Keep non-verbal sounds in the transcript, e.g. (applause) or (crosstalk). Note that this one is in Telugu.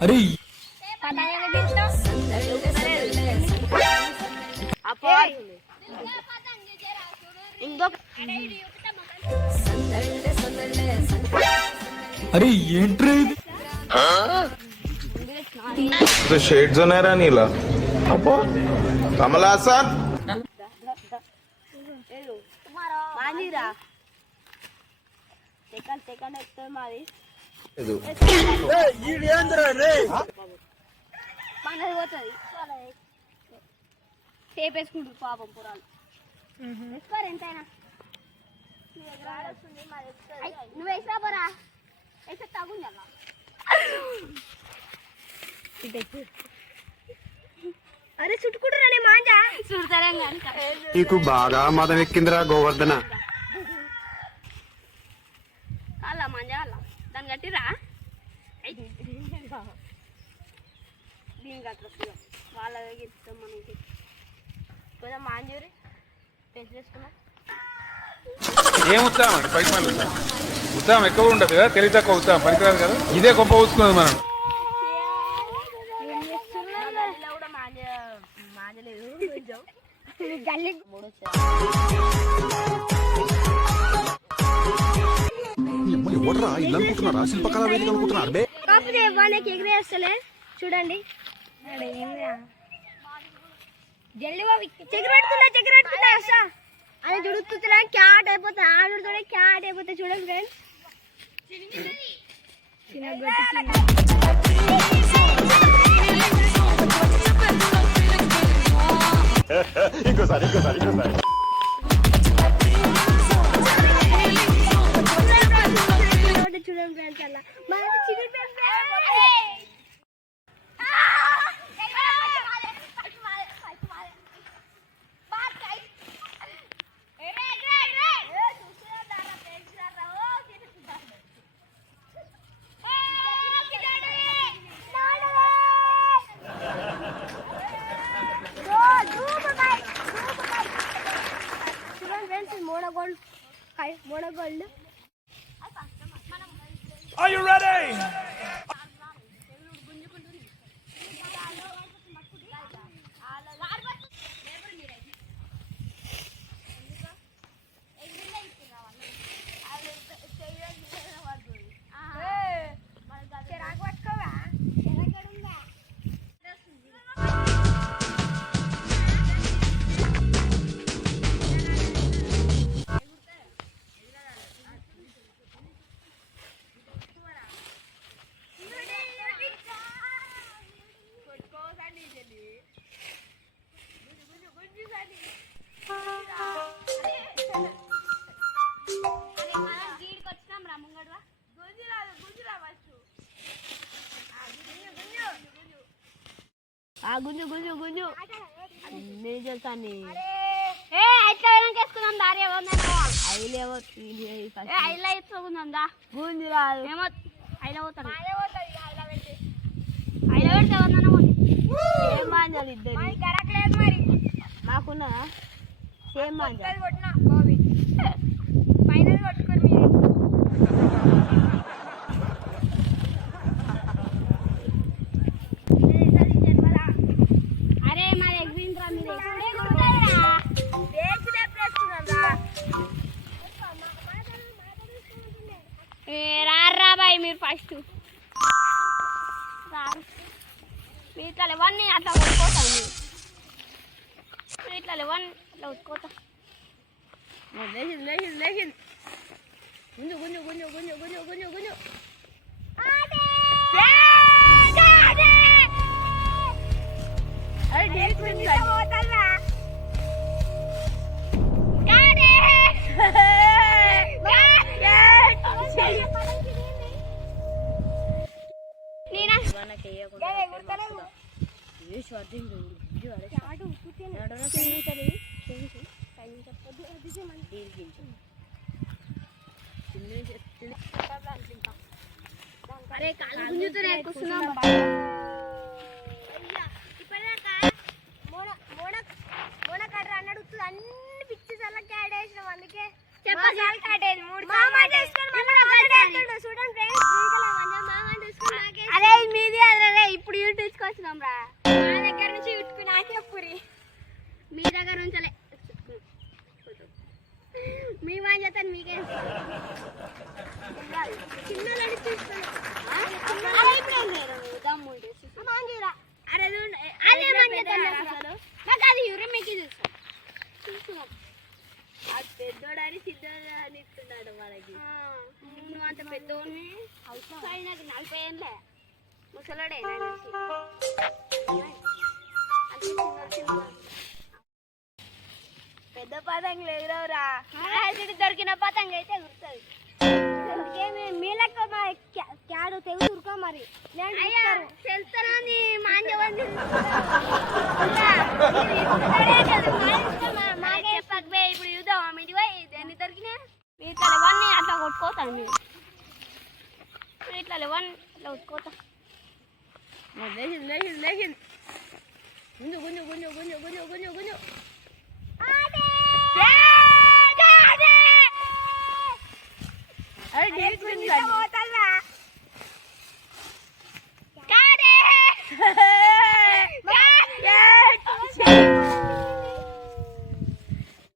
अरे आपण अरे एंट्री शेट जो नाही राणीला आपण आम्हाला असा मानिरा మనది పోతుంది పాపం పురాలు ఎక్కువ ఎంతైనా నువ్వు పోరా తగుంది అరే చుట్టుకుంటారా మాంజా? చుడతారేం నీకు బాగా మదం ఎక్కిందిరా గోవర్ధన. వాళ్ళ దగ్గర ఇస్తాం మనకి. కొంచెం మాంజూరి. పెంచి చేసుకున్నాం ఏం ఉత్సాహం అండి? పైకి మళ్ళీ ఉత్సాహం ఎక్కువ ఉండదు కదా? తెలివి తక్కువ ఉత్సాహం పనికిరాదు కదా? ఇదే గొప్ప ఊసుకున్నది మనం. ఇల్లు అనుకుంటున్నారా శిల్పకళా వేదిక అనుకుంటున్నారు? కాకపోతే ఎగిరేస్తలే? చూడండి. అని జుడుతున్నా క్యాట్ అయిపోతా ఆడుతోనే క్యాట్ అయిపోతా చూడండి ఫ్రెండ్స్. (laughs) ఇంకోసారి. మోడో గోల్డ్ మోడో గోల్డ్ గుంజు గుంజు గుంజు. నేను చేస్తాను ఏ ఎట్లా వెనకేసుకుందాం దారి ఐలేవో ఐలా ఇచ్చుకుందాం దా. గుంజు రాదు. ఏమో ఐలా పోతాడు. ఐలా పెడితే ఎవరినైనా ఏం మాంజాలు ఇద్దరు మరి మాకున్నా సేమ్ మాంజాలు. ఫైనల్ కొట్టుకోరు మీరు. మీరు ఫస్ట్ రారు మీరు ఇట్లా లేవన్నీ అట్లా కొట్టుకోతాను మీరు మీరు ఇట్లా లేవన్నీ అట్లా కొట్టుకోతా లేచింది లేచింది లేచింది గుంజు గుంజు గుంజు గుంజు గుంజు అన్ని పిచ్చి చల్ల కాడేసినాం అందుకే చెప్పాలి కాటేది మూడు చూడండి ఫ్రెండ్స్ అరే మీది అదే చుట్టుకుందాం రా. మా దగ్గర నుంచి ఉట్టుకుని ఆకే పురి మీ దగ్గర నుంచలే మీ వాన్ చేస్తాను మీకే చిన్నలు అడిపిస్తాను అరే చూడు, అదే మన చేస్తాను అసలు నాకు అది యూరమికి చూస్తాం చూస్తున్నాం అది పెద్దోడని సిద్ధోడు అని ఇస్తున్నాడు మనకి నువ్వు అంత పెద్దోడిని కానీ నాకు నలభై ఏళ్ళే. ముసలోడే. పెద్ద ఇది దొరికిన పతంగ అయితే గుర్తుంది. మీలక్క మా క్యాడు తెగు ఉరుకో మరి అయ్యా తెలుస్తారా నీ మాంజవంది ఇట్లా ఇవన్నీ అట్లా కొట్టుకోతా లేచింది లేచింది లేచింది గుంజు గుంజు గుంజు గుంజు గుంజు గుంజు గుంజు అరే నీకు గుంజు